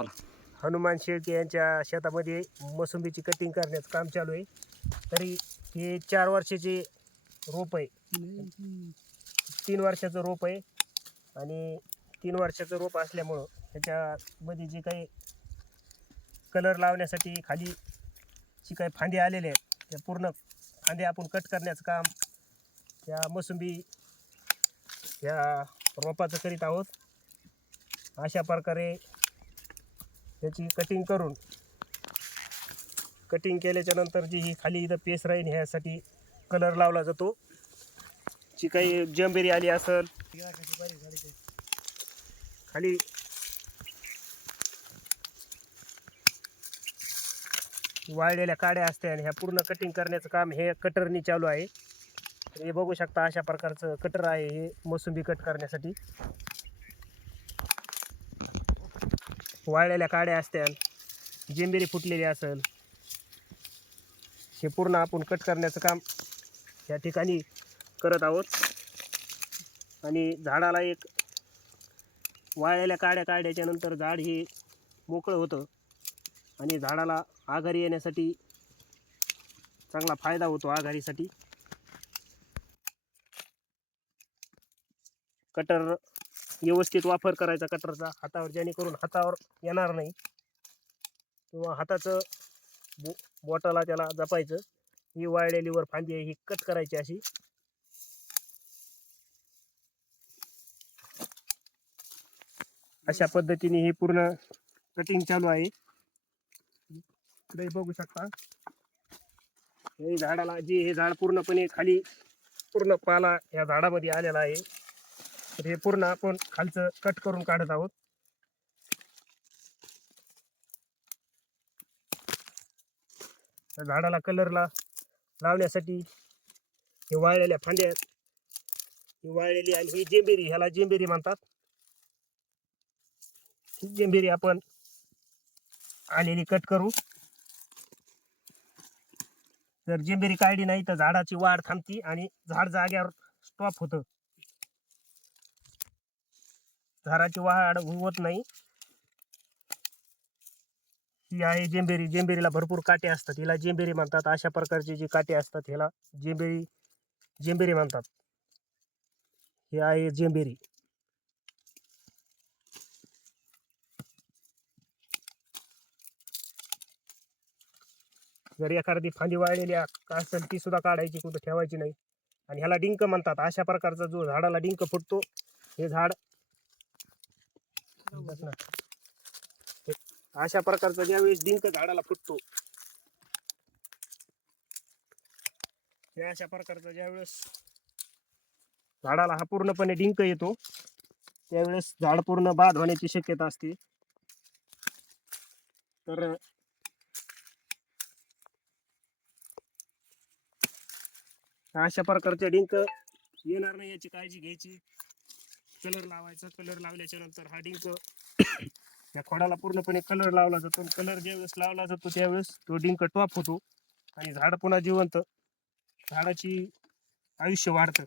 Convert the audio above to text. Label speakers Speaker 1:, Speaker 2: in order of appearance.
Speaker 1: हनुमान शेळके यांच्या शेतामध्ये मोसंबीची कटिंग करण्याचं काम चालू आहे. तरी हे चार वर्षाचे रोप आहे. तीन वर्षाचं रोप आहे. आणि तीन वर्षाचं रोप असल्यामुळं त्याच्यामध्ये जे काही कलर लावण्यासाठी खाली जी काही फांदे आलेले आहेत त्या पूर्ण फांदे आपण कट करण्याचं काम या मोसंबी या रोपाचं करीत आहोत. अशा प्रकारे ह्याची कटिंग करून. कटिंग केल्याच्यानंतर जी ही खाली इथं पेस राहील ह्यासाठी कलर लावला जातो. जी काही जंबेरी आली असेल खाली वाळलेल्या काड्या असते आणि ह्या पूर्ण कटिंग करण्याचं काम हे कटरनी चालू आहे. हे बघू शकता अशा प्रकारचं कटर आहे हे मोसंबी कट करण्यासाठी. वाळलेल्या काड्या असतील जेंबिरी फुटलेली असेल. हे पूर्ण आपण कट करण्याचं काम या ठिकाणी करत आहोत. आणि झाडाला एक वाळलेल्या काड्या काढल्याच्यानंतर झाड हे मोकळं होतं. आणि झाडाला आघारी येण्यासाठी चांगला फायदा होतो आघारीसाठी. कटर व्यवस्थित वापर करायचा कटरचा हातावर जेणेकरून हातावर येणार नाही. किंवा हाताचं बो बोटाला त्याला जपायचं. ही वाळलेलीवर फांदी आहे ही कट करायची अशी. अशा पद्धतीने ही पूर्ण कटिंग चालू आहे. इकडे बघू शकता. हे झाडाला जे हे झाड पूर्णपणे खाली पूर्ण पाला या झाडामध्ये आलेला आहे. तर हे पूर्ण आपण खालचं कट करून काढत आहोत. झाडाला कलरला लावण्यासाठी हे वाळलेल्या फांद्या आहेत. ही वाळलेली आणि ही जेंबेरी ह्याला जेंबेरी म्हणतात. ही जेंबेरी आपण आलेली कट करू. जर जेंबेरी काढली नाही तर झाडाची वाढ थांबती आणि झाड जाग्यावर स्टॉप होतं. झाडाची वाढ होत नाही. ही आहे जेंबेरी. जेंबेरीला भरपूर काटे असतात. हिला जेंबेरी म्हणतात. अशा प्रकारचे जे काटे असतात ह्याला जेंबेरी जेंबेरी म्हणतात. हे आहे जेंबेरी. जर एखादी फांदी वाळलेली असेल ती सुद्धा काढायची कुठं ठेवायची नाही. आणि ह्याला डिंक म्हणतात. अशा प्रकारचा जो झाडाला डिंक फुटतो हे झाड अशा प्रकारचा ज्यावेळेस डिंक झाडाला फुटतो अशा प्रकारचा ज्यावेळेस झाडाला हा पूर्णपणे डिंक येतो त्यावेळेस झाड पूर्ण बाद होण्याची शक्यता असते. तर अशा प्रकारचे डिंक येणार नाही याची काळजी घ्यायची. कलर लावायचा कलर लावल्याच्या नंतर हा डिंक या खोडाला पूर्णपणे कलर लावला जातो. कलर ज्यावेळेस लावला जातो त्यावेळेस तो डिंक टॉप होतो. आणि झाड पुन्हा जिवंत. झाडाची आयुष्य वाढतं.